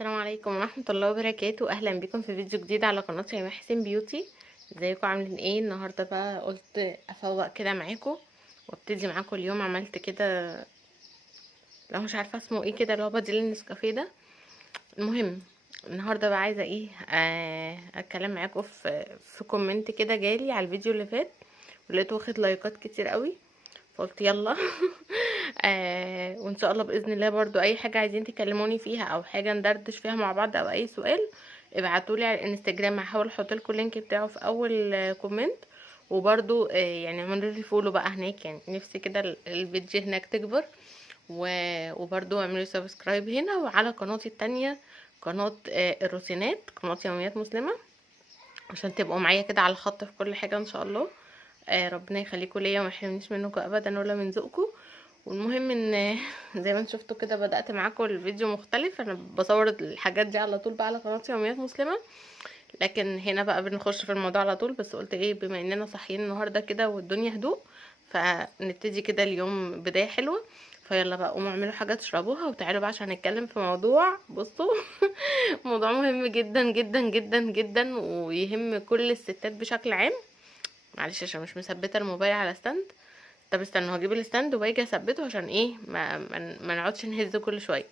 السلام عليكم ورحمة الله وبركاته. اهلا بكم في فيديو جديد على قناة شيماء حسين بيوتي. ازيكم عاملين ايه؟ النهاردة بقى قلت افوق كده معاكم وابتدي معاكم اليوم. عملت كده، لو مش عارفة اسمه ايه كده، اللي هو بديل النسكافيه ده. المهم النهاردة بقى عايزة ايه، اتكلم معاكم في كومنت كده جالي على الفيديو اللي فات، ولقيته واخد لايكات كتير قوي، فقلت يلا. وان شاء الله باذن الله برضو اي حاجه عايزين تكلموني فيها او حاجه ندردش فيها مع بعض او اي سؤال ابعتولي على الانستجرام. هحاول احط لكم اللينك بتاعه في اول كومنت. وبرضو يعني اعملوا لي فولو بقى هناك، يعني نفسي كده الفيديو هناك تكبر. وبرضو اعملوا سبسكرايب هنا وعلى قناتي التانية، قناه الروتينات، قناه يوميات مسلمه، عشان تبقوا معايا كده على الخط في كل حاجه ان شاء الله. ربنا يخليكم ليا وما يحرمنيش منكم ابدا ولا من ذوقكم. والمهم ان زي ما انتم شفتوا كده بدأت معاكم الفيديو مختلف. انا بصور الحاجات دي على طول بقى على قناة يوميات مسلمة، لكن هنا بقى بنخش في الموضوع على طول. بس قلت ايه، بما اننا صاحيين النهارده كده والدنيا هدوء، فنبتدي كده اليوم بداية حلوة. فيلا بقى قوموا اعملوا حاجة تشربوها وتعالوا بقى عشان نتكلم في موضوع. بصوا، موضوع مهم جدا جدا جدا جدا ويهم كل الستات بشكل عام. معلش عشان مش مثبته الموبايل على ستاند. طب استنوا هجيب الستاند واجي اثبته، عشان ايه ما نقعدش نهز كل شويه.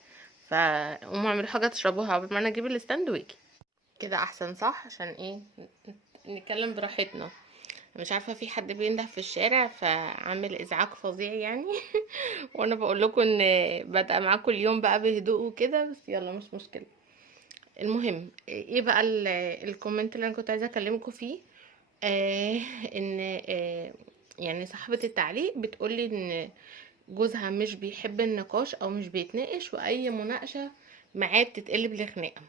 فقوموا اعملوا حاجه تشربوها قبل ما انا اجيب الستاند واجي. كده احسن صح؟ عشان ايه نتكلم براحتنا. مش عارفه، في حد بينده في الشارع فعامل ازعاج فظيع يعني. وانا بقول لكم ان بادئه معاكم اليوم بقى بهدوء وكده، بس يلا مش مشكله. المهم ايه بقى الكومنت اللي انا كنت عايزه اكلمكم فيه. آه ان يعني صاحبة التعليق بتقولي ان جوزها مش بيحب النقاش او مش بيتناقش، واي مناقشة معاه بتتقلب لخناقة.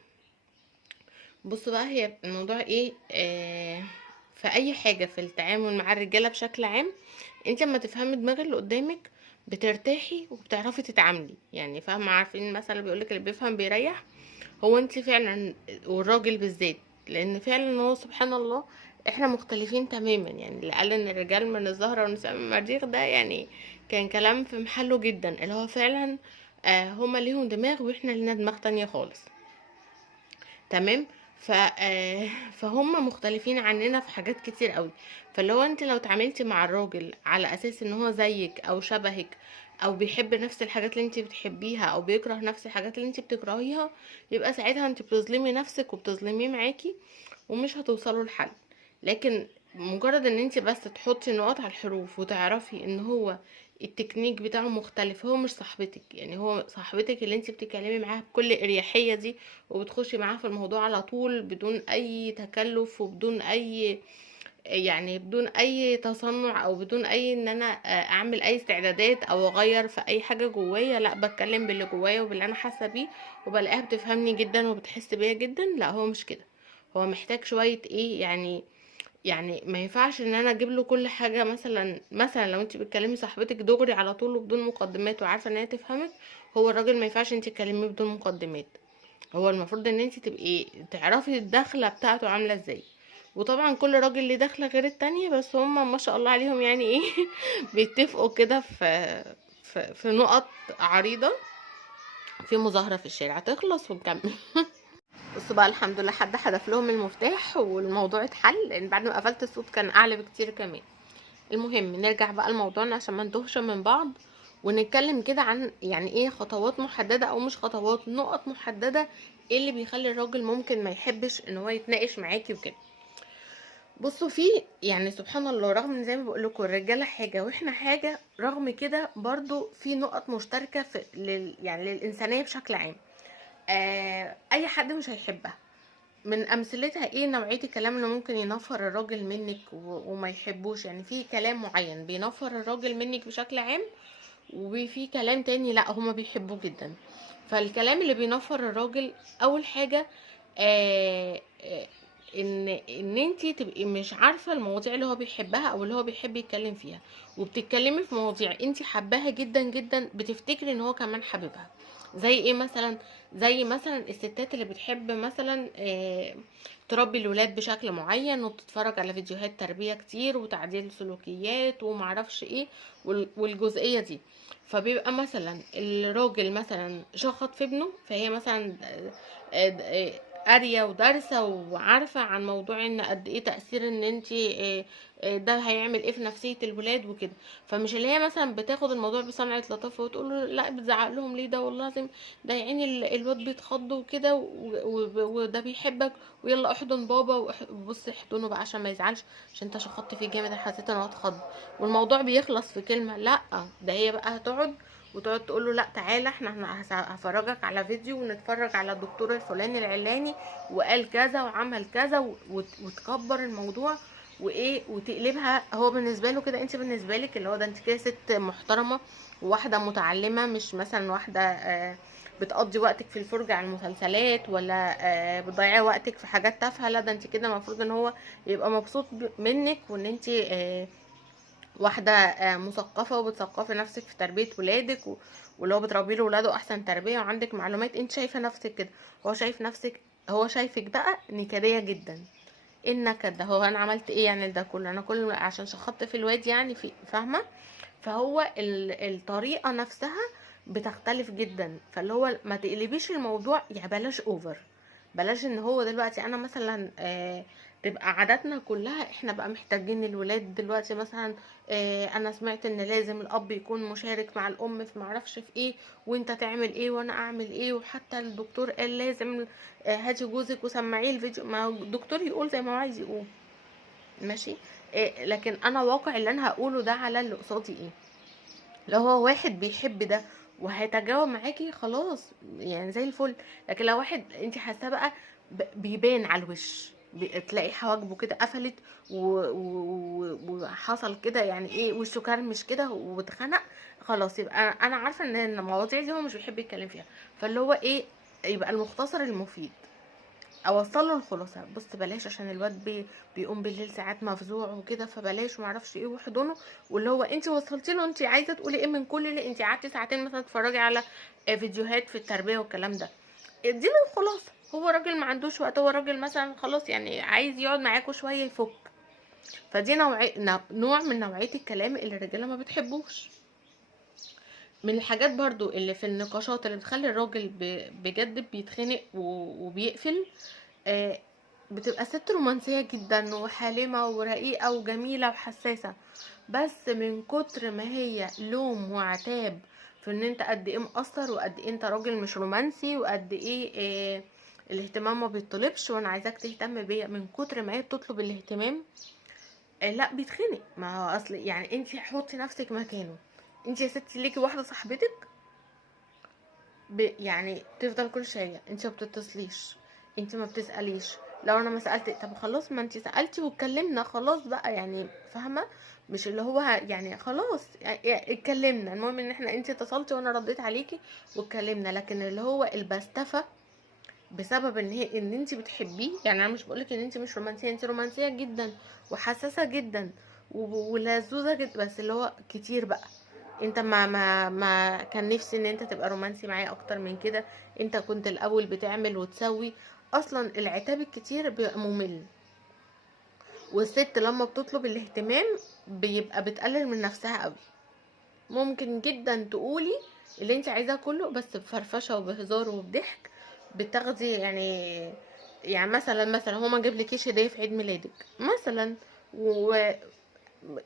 بصوا بقى، هي الموضوع ايه، في اي حاجة في التعامل مع الرجالة بشكل عام، انت لما تفهمي دماغ اللي قدامك بترتاحي وبتعرفي تتعاملي. يعني فاهمة؟ عارفين المثل اللي بيقولك اللي بيفهم بيريح؟ هو انت فعلا، والراجل بالذات، لان فعلا هو سبحان الله احنا مختلفين تماما. يعني اللي قال ان الرجال من الزهرة والنساء من المريخ ده يعني كان كلام في محله جدا، اللي هو فعلا هما ليهم دماغ واحنا لينا دماغ تانية خالص. تمام. فهم مختلفين عننا في حاجات كتير قوي. فاللي هو انت لو اتعاملتي مع الراجل على اساس ان هو زيك او شبهك، او بيحب نفس الحاجات اللي انت بتحبيها او بيكره نفس الحاجات اللي انت بتكرهيها، يبقى ساعتها انت بتظلمي نفسك وبتظلميه معاكي ومش هتوصلوا لحل. لكن مجرد ان انت بس تحطي نقاط على الحروف وتعرفي ان هو التكنيك بتاعه مختلف، هو مش صاحبتك. يعني هو صاحبتك اللي انت بتتكلمي معاها بكل اريحية دي وبتخشي معاها في الموضوع على طول بدون اي تكلف وبدون اي، يعني بدون اي تصنع او بدون اي ان انا اعمل اي استعدادات او اغير في اي حاجة جوايا. لا، بتكلم باللي جوايا وباللي انا حاسة بيه وبلاقيها بتفهمني جدا وبتحس بيا جدا. لا، هو مش كده. هو محتاج شوية ايه يعني ما ينفعش ان انا اجيب له كل حاجه. مثلا لو انت بتكلمي صاحبتك دغري على طول وبدون مقدمات وعارفه ان هي تفهمك، هو الراجل ما ينفعش انت تكلميه بدون مقدمات. هو المفروض ان انت تبقي تعرفي الدخله بتاعته عامله ازاي. وطبعا كل راجل ليه دخله غير التانية، بس هم ما شاء الله عليهم يعني ايه، بيتفقوا كده في نقط عريضه، في مظاهره في الشارع تخلص ونكمل. بصوا بقى، الحمد لله حد حدف لهم المفتاح والموضوع اتحل، لان بعد ما قفلت الصوت كان اعلى بكتير كمان. المهم نرجع بقى لموضوعنا عشان ما ندوهش من بعض، ونتكلم كده عن يعني ايه خطوات محددة او مش خطوات، نقط محددة، ايه اللي بيخلي الراجل ممكن ما يحبش ان هو يتناقش معاكي وكده. بصوا، في يعني سبحان الله، رغم ان زي ما بقول لكم الرجاله حاجه واحنا حاجه، رغم كده برضو في نقط مشتركه في يعني للانسانيه بشكل عام. اي حد مش هيحبها. من امثلتها ايه؟ نوعيه الكلام اللي ممكن ينفر الراجل منك وما يحبوش. يعني في كلام معين بينفر الراجل منك بشكل عام، وفي كلام تاني لا هما بيحبوه جدا. فالكلام اللي بينفر الراجل، اول حاجه آه آه ان انتي تبقي مش عارفه المواضيع اللي هو بيحبها او اللي هو بيحب يتكلم فيها، وبتتكلمي في مواضيع انتي حباها جدا جدا، بتفتكري ان هو كمان حاببها. زي ايه مثلا؟ زي مثلا الستات اللي بتحب مثلا تربي الولاد بشكل معين، وبتتفرج على فيديوهات تربية كتير وتعديل سلوكيات ومعرفش ايه، والجزئية دي. فبيبقى مثلا الراجل مثلا شخط في ابنه، فهي مثلا قارية ودارسة وعارفة عن موضوع ان قد ايه تأثير ان انتي ده هيعمل ايه في نفسية الولاد وكده. فمش اللي هي مثلا بتاخد الموضوع بصنعة لطافة وتقول له لا بتزعق لهم ليه، ده والله لازم، ده يا عيني الواد بيتخض وكده وده بيحبك، ويلا احضن بابا وبص احضنه بقى عشان ما يزعلش، عشان انت شخطت فيه جامد، انا حسيت ان هو اتخض، والموضوع بيخلص في كلمة. لا، ده هي بقى هتقعد وتقعد تقول له لا تعالى احنا هفرجك على فيديو ونتفرج على الدكتور الفلاني العلاني وقال كذا وعمل كذا وتكبر الموضوع وايه وتقلبها. هو بالنسبه له كده، انت بالنسبه لك اللي هو ده انت كده ست محترمه وواحده متعلمه، مش مثلا واحده بتقضي وقتك في الفرجه على المسلسلات ولا بتضيعي وقتك في حاجات تافهه. لا، ده انت كده المفروض ان هو يبقى مبسوط منك، وان انت واحده مثقفه وبتثقفي نفسك في تربيه ولادك واللي هو بتربي له ولاده احسن تربيه وعندك معلومات. انت شايفه نفسك كده، هو شايفك بقى نكديه جدا. ايه النكد ده؟ هو انا عملت ايه يعني؟ ده كله انا كل عشان شخطت في الواد يعني؟ في فاهمه؟ فهو الطريقه نفسها بتختلف جدا. فاللي هو ما تقلبيش الموضوع، يعني بلاش اوفر، بلاش ان هو دلوقتي انا مثلا تبقى عاداتنا كلها احنا بقى محتاجين الولاد دلوقتي مثلا انا سمعت ان لازم الاب يكون مشارك مع الام في معرفش في ايه، وانت تعمل ايه وانا اعمل ايه، وحتى الدكتور قال لازم هاتي جوزك وسمعيه الفيديو. ما هو الدكتور يقول زي ما هو عايز يقول، ماشي. لكن انا واقع اللي انا هقوله ده على اللي قصادي ايه. لو هو واحد بيحب ده وهيتجاوب معاكي خلاص يعني زي الفل. لكن لو واحد انت حاساه بقى بيبان على الوش، تلاقي حواجبه كده قفلت وحصل كده يعني ايه، وشه كرمش كده واتخنق، خلاص يبقى انا عارفه ان المواضيع دي هو مش بيحب يتكلم فيها. فاللي هو ايه، يبقى المختصر المفيد، اوصل له الخلاصه. بص بلاش عشان الواد بيقوم بالليل ساعات مفزوع وكده، فبلاش ومعرفش ايه وحضنه. واللي هو انت وصلتي له انت عايزه تقولي ايه من كل اللي انت قعدتي ساعتين مثلا تتفرجي على فيديوهات في التربيه والكلام ده، اديله الخلاصه. هو راجل ما عندوش وقت، هو راجل مثلا خلاص يعني عايز يقعد معاكوا شويه يفك. فدي نوع من نوعيه الكلام اللي الرجاله ما بتحبوش. من الحاجات برضو اللي في النقاشات اللي بتخلي الراجل بجد بيتخنق وبيقفل، آه، بتبقى ست رومانسية جدا وحالمة ورقيقة وجميلة وحساسة، بس من كتر ما هي لوم وعتاب في ان انت قد ايه مقصر، وقد ايه انت راجل مش رومانسي، وقد ايه الاهتمام ما بيطلبش، وانا عايزاك تهتم بيا، من كتر ما هي بتطلب الاهتمام لا بيتخنق. ما هو اصل يعني انت حطي نفسك مكانه، انت يا ستي ليكي واحدة صاحبتك يعني تفضل كل شويه انت ما بتتصليش، انت ما بتساليش. لو انا ما سالت طب خلاص، ما انت سالتي واتكلمنا خلاص بقى يعني، فاهمه؟ مش اللي هو يعني خلاص يعني اتكلمنا، المهم ان احنا انت اتصلتي وانا رديت عليكي واتكلمنا. لكن اللي هو البستفه بسبب ان انت بتحبيه، يعني انا مش بقولك ان انت مش رومانسيه، انت رومانسيه جدا وحساسه جدا ولذوذه جدا، بس اللي هو كتير بقى. انت ما كان نفسي ان انت تبقى رومانسي معايا اكتر من كده، انت كنت الاول بتعمل وتسوي. اصلا العتاب الكتير بيبقى ممل، والست لما بتطلب الاهتمام بيبقى بتقلل من نفسها قوي. ممكن جدا تقولي اللي انت عايزاه كله بس بفرفشه وبهزار وبضحك، بتاخدي يعني مثلا هو ما جابلكيش هديه في عيد ميلادك مثلا،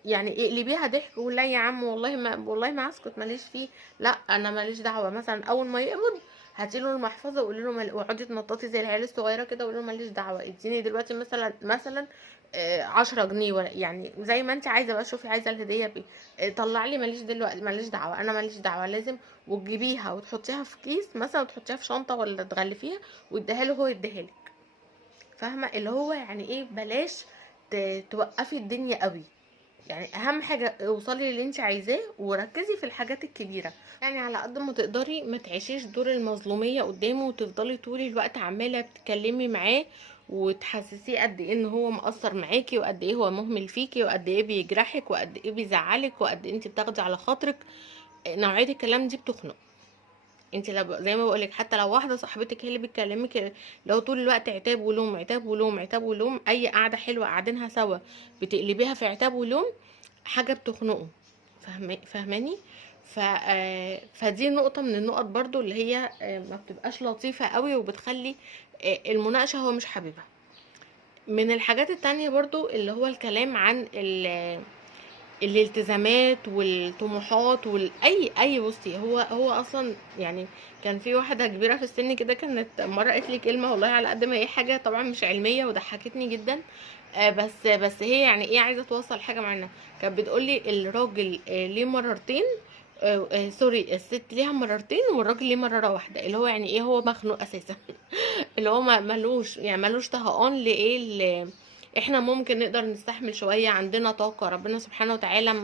يعني اقلبيها ضحك وقول لا يا عم والله ما اسكت ماليش فيه، لا انا ماليش دعوه. مثلا اول ما يقبض هاتيله المحفظه وقولي له واقعدي تنططي زي العيال الصغيره كده وقولي له ماليش دعوه، اديني دلوقتي مثلا 10 جنيه، ولا يعني زي ما انت عايزه بقى، شوفي عايزه الهديه بايه. طلع لي ماليش دلوقتي، ماليش دعوه، انا ماليش دعوه لازم. وتجيبيها وتحطيها في كيس مثلا وتحطيها في شنطه ولا تغلفيها واديها له هو يديها لك. فاهمه اللي هو يعني ايه؟ بلاش توقفي الدنيا قوي. يعني اهم حاجه اوصلي للي انت عايزاه وركزي في الحاجات الكبيره. يعني على قد ما تقدري ما تعيشيش دور المظلوميه قدامه وتفضلي طول الوقت عماله بتتكلمي معاه وتحسسيه قد ايه ان هو مقصر معاكي، وقد ايه هو مهمل فيكي، وقد ايه بيجرحك، وقد ايه بيزعلك، وقد ايه انت بتاخدي على خاطرك. نوعيه الكلام دي بتخنق. انت زي ما بقولك، حتى لو واحده صاحبتك هي اللي بتكلمك، لو طول الوقت عتاب ولوم عتاب ولوم عتاب ولوم، اي قعده حلوه قاعدينها سوا بتقلبيها في عتاب ولوم، حاجه بتخنقه. فاهماني؟ فدي نقطه من النقط برضو اللي هي ما بتبقاش لطيفه قوي، وبتخلي المناقشه هو مش حاببها. من الحاجات التانية برضو اللي هو الكلام عن الالتزامات والطموحات اي بصي، هو اصلا يعني كان في واحده كبيره في السن كده، كانت مره قالت لي كلمه والله على قد ما هي حاجه طبعا مش علميه وضحكتني جدا، بس هي يعني ايه عايزه توصل حاجه معينه. كانت بتقول لي الراجل ليه مرارتين، سوري، الست ليها مرارتين والراجل ليه مراره واحده، اللي هو يعني ايه، هو مخنوق اساسا. اللي هو ملوش يعني ملوش طهقان لايه احنا ممكن نقدر نستحمل شوية، عندنا طاقة ربنا سبحانه وتعالى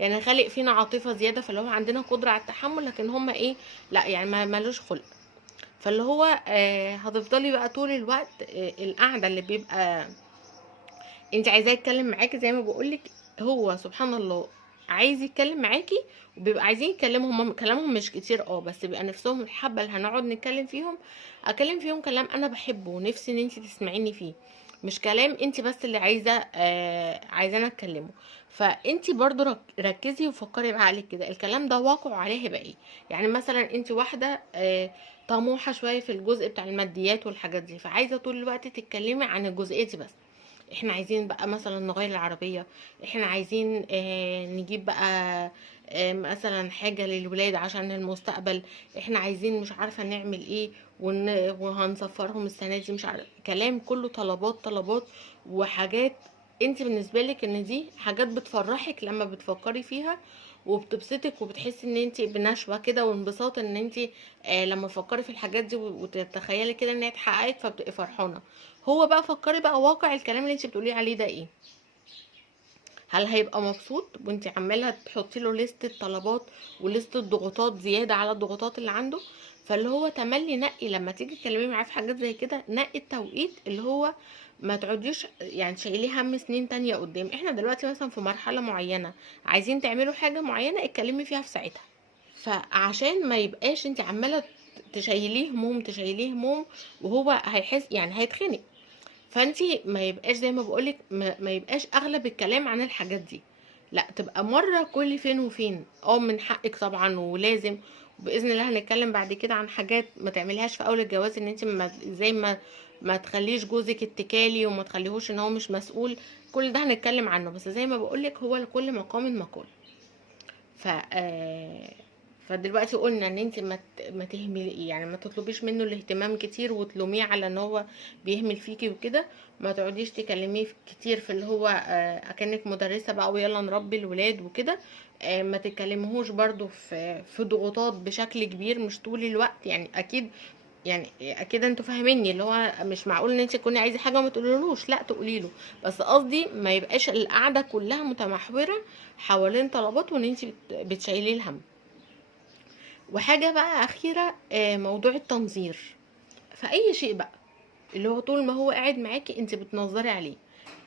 يعني خالق فينا عاطفة زيادة، فاللي هو عندنا قدرة على التحمل، لكن هما ايه، لا يعني ملوش خلق. فاللي هو هتفضلي بقى طول الوقت القعدة اللي بيبقى انت عايزاه يتكلم معاكي، زي ما بقولك هو سبحان الله عايز يتكلم معاكي، وبيبقى عايزين يتكلموا، هم كلامهم مش كتير بس بيبقى نفسهم الحبة اللي هنقعد نتكلم فيهم، اكلم فيهم كلام انا بحبه ونفسي ان انت تسمعيني فيه، مش كلام انت بس اللي عايزانا اتكلمه. فانت برضو ركزي وفكري بعقلك كده، الكلام ده واقع عليه هيبقى ايه. يعني مثلا انت واحده طموحه شويه في الجزء بتاع الماديات والحاجات دي، فعايزه طول الوقت تتكلمي عن الجزئيه دي بس. احنا عايزين بقى مثلا نغير العربية، احنا عايزين نجيب بقى مثلا حاجة للولاد عشان المستقبل، احنا عايزين مش عارفة نعمل ايه، وهنسفرهم السنة دي، مش عارفة، كلام كله طلبات طلبات وحاجات. انت بالنسبة لك ان دي حاجات بتفرحك لما بتفكري فيها، وبتبسطك، وبتحسي ان انت بنشوة كده وانبساط ان انت لما تفكري في الحاجات دي وتتخيلي كده ان هي اتحققت، فبتبقي فرحانة. هو بقى فكري بقى واقع الكلام اللي انت بتقولي عليه ده ايه، هل هيبقى مبسوط وانت عماله تحطي له لستة طلبات ولستة ضغوطات زياده على الضغوطات اللي عنده؟ فاللي هو تملي نقي لما تيجي تكلمي معاه في حاجات زي كده، نقي التوقيت اللي هو ما تقعديش يعني شايليه هم سنين تانية قدام. احنا دلوقتي مثلا في مرحله معينه عايزين تعملوا حاجه معينه، اتكلمي فيها في ساعتها، فعشان ما يبقاش انت عماله تشيليه هموم تشيليه هموم، وهو هيحس يعني هيتخنق. فانتي ما يبقاش زي ما بقولك، ما يبقاش اغلب الكلام عن الحاجات دي، لا تبقى مرة كل فين وفين. من حقك طبعا ولازم، وباذن الله هنتكلم بعد كده عن حاجات ما تعملهاش في اول الجواز، ان انت زي ما تخليش جوزك اتكالي، وما تخليهوش ان هو مش مسؤول. كل ده هنتكلم عنه، بس زي ما بقولك هو لكل مقام مقال. ف فدلوقتي قلنا ان انت ما تهملي، يعني ما تطلبيش منه الاهتمام كتير وتلوميه على ان هو بيهمل فيكي وكده. ما تقعديش تكلميه كتير في اللي هو اكنك مدرسة بقى ويلا نربي الولاد وكده. ما تتكلمهوش برضو في ضغوطات بشكل كبير، مش طول الوقت، يعني اكيد، يعني اكيد انتوا فاهميني، اللي هو مش معقول ان انت تكوني عايزه حاجه وما تقوليلوش، لا تقولي له، بس قصدي ما يبقاش القعده كلها متمحوره حوالين طلبات وان انت بتشيليه الهم. وحاجه بقى اخيره، موضوع التنظير في اي شيء بقى، اللي هو طول ما هو قاعد معاكي انت بتنظري عليه.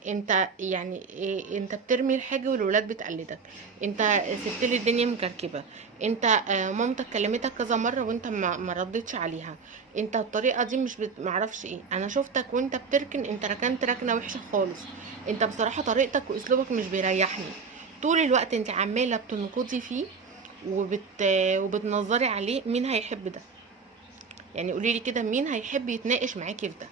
انت يعني إيه، انت بترمي الحاجة والولاد بتقلدك، انت سبت لي الدنيا مكركبة، انت مامتك كلمتك كذا مرة وانت ما ردتش عليها، انت الطريقة دي مش معرفش ايه، انا شفتك وانت بتركن، انت ركنت ركنة وحشة خالص، انت بصراحة طريقتك واسلوبك مش بيريحني. طول الوقت انت عمالة بتنقضي فيه وبتنظري عليه. مين هيحب ده؟ يعني قوليلي كده، مين هيحب يتناقش معاكي في ده؟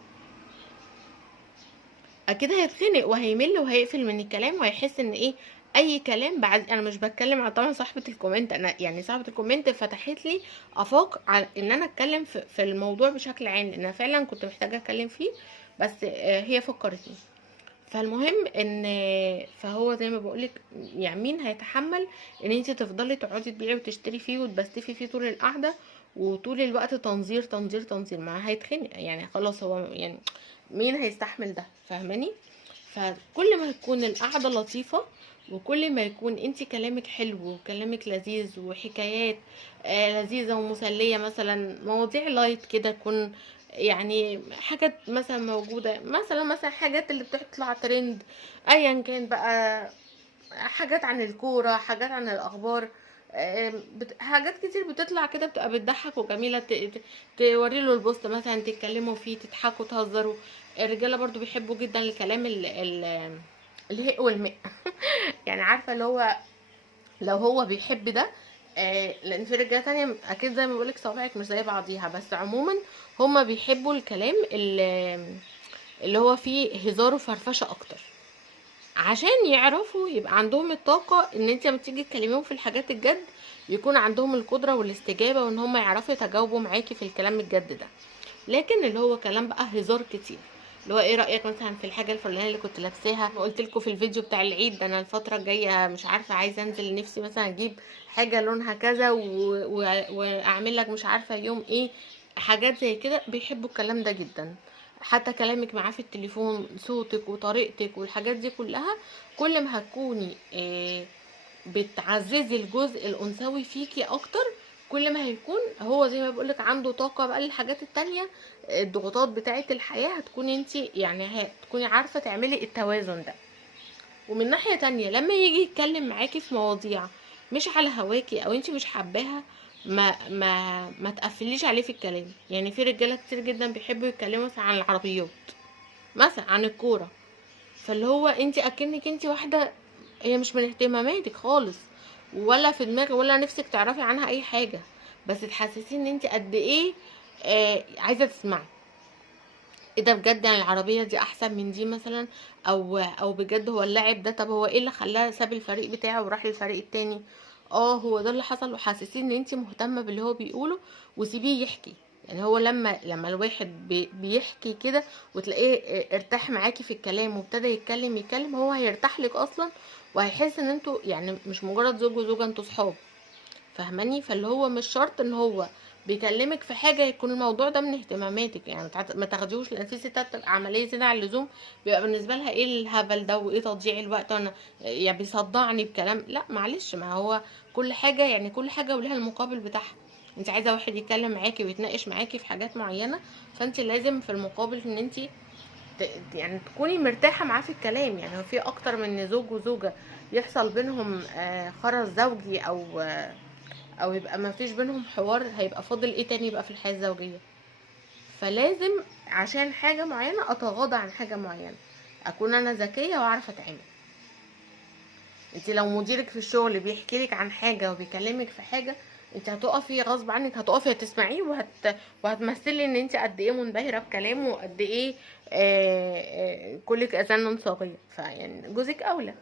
اكيد هيتخنق وهيمل وهيقفل من الكلام، وهيحس ان ايه، اي كلام بعد. انا مش بتكلم على طبعا صاحبة الكومنت، انا يعني صاحبة الكومنت فتحت لي افاق على ان انا اتكلم في الموضوع بشكل عام، لان انا فعلا كنت محتاجة اتكلم فيه، بس هي فكرتني. فالمهم ان فهو زي ما بقولك، يعني مين هيتحمل ان انت تفضلي تقعدي تبيعي وتشتري فيه وتبستفي فيه طول القعده، وطول الوقت تنظير تنظير تنظير؟ ما هيتخنق يعني، خلاص هو يعني مين هيستحمل ده؟ فاهماني؟ فكل ما تكون القعده لطيفه، وكل ما يكون انت كلامك حلو وكلامك لذيذ وحكايات لذيذه ومسليه، مثلا مواضيع لايت كده، تكون يعني حاجات مثلا موجودة، مثلا حاجات اللي بتطلع ترند، ايا كان بقى، حاجات عن الكورة، حاجات عن الاخبار، حاجات كتير بتطلع كده بتبقى بتضحك وجميله، توري له البوست مثلا، تتكلموا فيه، تضحكوا تهزروا. الرجاله برضو بيحبوا جدا الكلام الهق والمق يعني عارفه اللي هو لو هو بيحب ده. لان في رجاله تانية اكيد زي ما بقولك صوابعك مش زي بعضيها، بس عموما هما بيحبوا الكلام اللي هو فيه هزار وفرفشه اكتر، عشان يعرفوا يبقى عندهم الطاقة ان انت لما تيجي تكلميهم في الحاجات الجد يكون عندهم القدرة والاستجابة، وان هم يعرفوا يتجاوبوا معاكي في الكلام الجد ده. لكن اللي هو كلام بقى هزار كتير، اللي هو ايه رأيك مثلا في الحاجة الفلانية اللي كنت لابساها، قلت لكم في الفيديو بتاع العيد ده انا الفترة الجاية مش عارفة عايزة انزل، نفسي مثلا اجيب حاجة لونها كذا واعمل لك مش عارفة يوم ايه. حاجات زي كده بيحبوا الكلام ده جدا. حتى كلامك معاه في التليفون، صوتك وطريقتك والحاجات دي كلها، كل ما هتكوني بتعززي الجزء الانثوي فيكي اكتر، كل ما هيكون هو زي ما بقولك عنده طاقة بقى للحاجات التانية. الضغوطات بتاعة الحياة هتكوني انتي يعني هتكوني عارفة تعملي التوازن ده. ومن ناحية تانية لما يجي يتكلم معاكي في مواضيع مش على هواكي او انتي مش حباها، ما تقفليش عليه في الكلام. يعني في رجالة كتير جدا بيحبوا يتكلموا مثلا عن العربيات، مثلا عن الكورة، فاللي هو انت اكنك انت واحده هي مش من اهتماماتك خالص، ولا في دماغي ولا نفسك تعرفي عنها اي حاجه، بس تحسسين ان انت قد ايه عايزه تسمعي. ايه ده بجد؟ يعني العربيه دي احسن من دي مثلا، او بجد هو اللاعب ده، طب هو ايه اللي خلاه ساب الفريق بتاعه وراح للفريق التاني؟ هو ده اللي حصل. وحاسسين ان انت مهتمه باللي هو بيقوله، وسيبيه يحكي. يعني هو لما الواحد بيحكي كده وتلاقيه ارتاح معاكي في الكلام وابتدى يتكلم، هو هيرتاح لك اصلا، وهيحس ان انتوا يعني مش مجرد زوج وزوجه، انتوا صحاب. فاهماني؟ فاللي هو مش شرط ان هو بيكلمك في حاجه يكون الموضوع ده من اهتماماتك. يعني ما تاخديهوش، لان في ستات بتبقى عمليه زياده عن اللزوم، بيبقى بالنسبه لها ايه الهبل ده وايه تضييع الوقت، وانا يعني بيصدعني بكلام. لا معلش، ما هو كل حاجه يعني كل حاجه ولها المقابل بتاعها. انت عايزه واحد يتكلم معاكي ويتناقش معاكي في حاجات معينه، فانت لازم في المقابل ان انت يعني تكوني مرتاحه معاه في الكلام. يعني هو في اكتر من زوج وزوجه يحصل بينهم خرز زوجي، او يبقى ما فيش بينهم حوار، هيبقى فاضل ايه تاني بقى في الحياه الزوجيه؟ فلازم عشان حاجه معينه اتغاضى عن حاجه معينه، اكون انا ذكيه واعرف اتعامل. انت لو مديرك في الشغل بيحكي لك عن حاجه وبيكلمك في حاجه، انت هتقفي غصب عنك، هتقفي هتسمعيه وهتمثلي ان انت قد ايه منبهره بكلامه، وقد ايه كلك اذان صاغيه. فيعني جوزك اولى،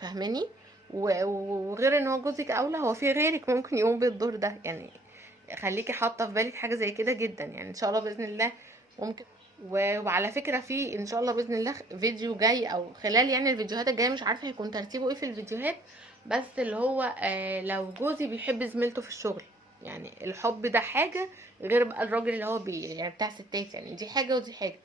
فاهماني؟ وغير ان هو جوزك اولى، هو في غيرك ممكن يقوم بالدور ده. يعني خليكي حاطه في بالك حاجه زي كده جدا، يعني ان شاء الله باذن الله ممكن. وعلى فكره في ان شاء الله باذن الله فيديو جاي، او خلال يعني الفيديوهات الجايه، مش عارفه هيكون ترتيبه ايه في الفيديوهات، بس اللي هو لو جوزي بيحب زميلته في الشغل. يعني الحب ده حاجه، غير بقى الراجل اللي هو يعني بتاع ستات، يعني دي حاجه ودي حاجه.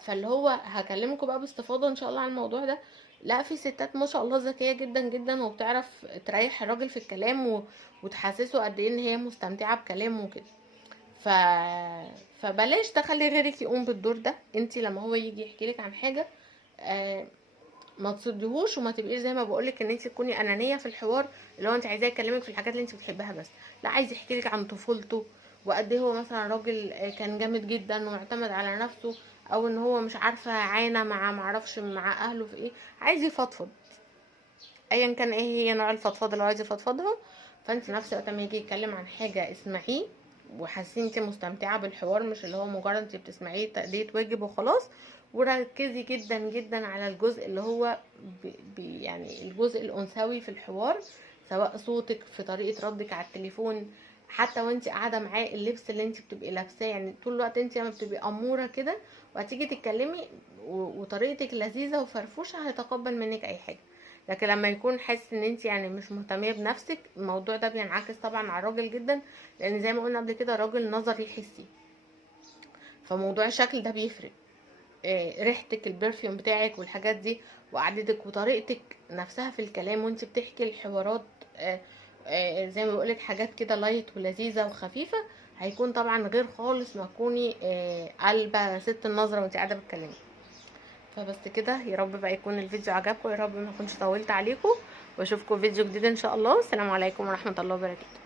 فاللي هو هكلمكم بقى باستفاضه ان شاء الله عن الموضوع ده. لا، في ستات ما شاء الله ذكيه جدا جدا، وبتعرف تريح الراجل في الكلام وتحسسه قد ايه ان هي مستمتعه بكلامه وكده. ف... فبلاش تخلي غيرك يقوم بالدور ده. انت لما هو يجي يحكي لك عن حاجه آه ما تصديهوش، وما تبقيش زي ما بقولك ان انت تكوني انانيه في الحوار، اللي هو انت عايزاه يكلمك في الحاجات اللي انت بتحبها بس. لا، عايز يحكي لك عن طفولته، وقد ايه هو مثلا راجل كان جامد جدا ومعتمد على نفسه، او ان هو مش عارفه عانى مع معرفش مع اهله في ايه. عايز يفضفض، ايا كان ايه هي نوع الفضفضه اللي هو عايز يفضفضها. فانت نفس الوقت لما يجي يتكلم عن حاجه اسمعيه، وحاسين انت مستمتعه بالحوار، مش اللي هو مجرد انت بتسمعيه تأدية واجب وخلاص. وركزي جدا جدا على الجزء اللي هو يعني الجزء الانثوي في الحوار، سواء صوتك، في طريقه ردك على التليفون، حتى وانت قاعده معاه، اللبس اللي انت بتبقي لابساه. يعني طول الوقت انت لما بتبقي اموره كده وهتيجي تتكلمي وطريقتك لذيذه وفرفوشه، هيتقبل منك اي حاجه. لكن لما يكون حاسس ان انت يعني مش مهتميه بنفسك، الموضوع ده بينعكس طبعا على الراجل جدا، لان زي ما قلنا قبل كده الراجل نظري حسي، فموضوع الشكل ده بيفرق. ريحتك، البرفيوم بتاعك والحاجات دي، وقعدتك وطريقتك نفسها في الكلام وانت بتحكي الحوارات، زي ما بقولك حاجات كده لايت ولذيذه وخفيفه، هيكون طبعا غير خالص ما تكوني قلبه ست النظره وانت قاعده بتكلمي. فبس كده، يا رب بقى يكون الفيديو عجبكم، يا رب ما اكونش طولت عليكم، واشوفكم فيديو جديد ان شاء الله. والسلام عليكم ورحمة الله وبركاته.